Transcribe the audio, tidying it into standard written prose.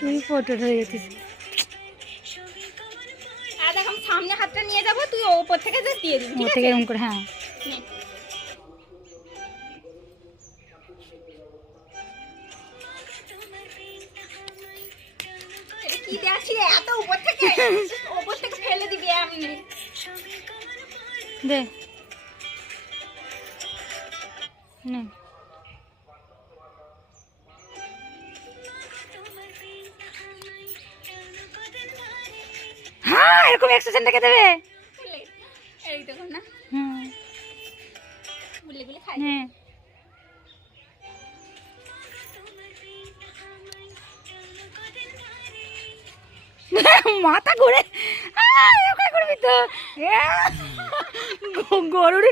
তুই ফটো হয়ে গেছিস। আর দেখ আমি সামনে হাতটা নিয়ে যাবো, তুই ওপর থেকে জাস্ট দিয়ে দিবি, ঠিক ওর আছে? থেকে এরকম করে, হ্যাঁ। নে। এটা কি দেখছি রে এত উপর থেকে? উপর থেকে ফেলে দিবি এমনি। দে নে। হ্যাঁ এরকম এক্সপ্রেশন দেখে দেবে। এই দেখো না, হুম গুলি গুলি খাই। হ্যাঁ মাথা ঘুরে করবি তো গরুর